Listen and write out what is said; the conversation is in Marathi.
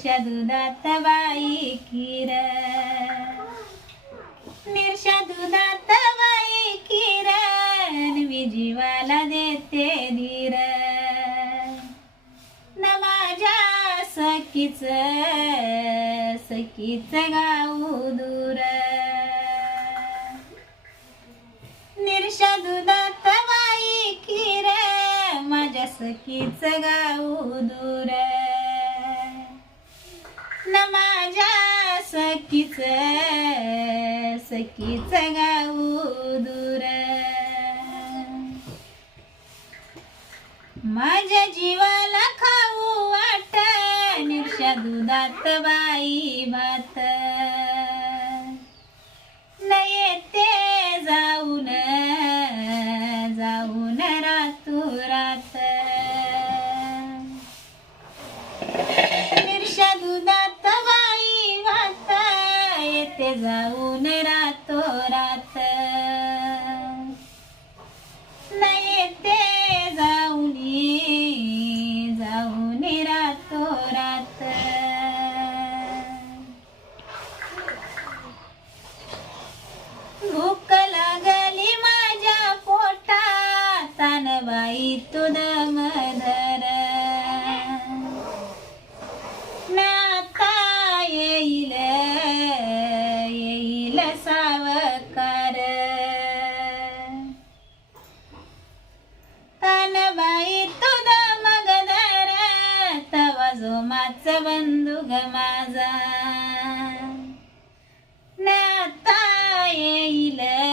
निरशा दुधात बाई खीर निरशा दुधात बाई खीर मी जीवाला देते धीर। न माझ्या सखीच सखीच गाऊ दूर। निरशा दुधात बाई खीर माझ्या सखीच गाऊ दूर। माझ्या सखीच सखीच गाऊ दूर. माझ्या जीवाला खाऊ वाट निरशा दुधात बाई भात. जाऊन रातो रात. नाही ते जाऊन जाऊन रातो रात. भूक लागली माझ्या पोटात तानबाई तुदा सावकार. तानबाई तुदा मगदारा तवा जोमाचा बंधू ग माझा.